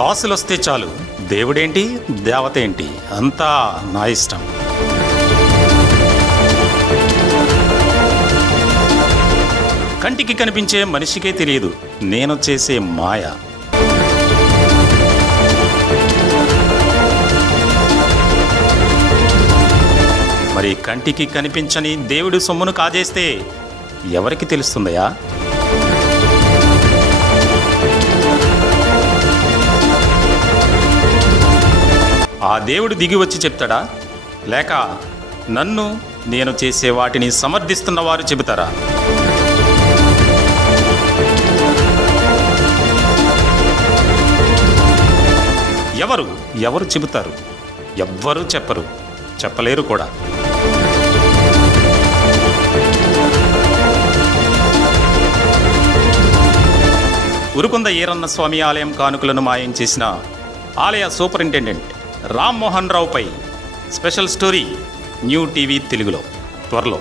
కాసులొస్తే చాలు, దేవుడేంటి దేవత ఏంటి అంతా నా ఇష్టం. కంటికి కనిపించే మనిషికే తెలియదు నేను చేసే మాయ. మరి కంటికి కనిపించని దేవుడి సొమ్మును కాజేస్తే ఎవరికి తెలుస్తుందయా? ఆ దేవుడు దిగి వచ్చి చెప్తాడా, లేక నన్ను నేను చేసే వాటిని సమర్థిస్తున్న వారు చెబుతారా? ఎవరు చెబుతారు? ఎవ్వరూ చెప్పరు, చెప్పలేరు కూడా. ఉరుకుంద ఈరన్న స్వామి ఆలయం కానుకలను మాయం చేసిన ఆలయ సూపరింటెండెంట్ రామ్మోహన్ రావుపై స్పెషల్ స్టోరీ న్యూ టీవీ తెలుగులో త్వరలో.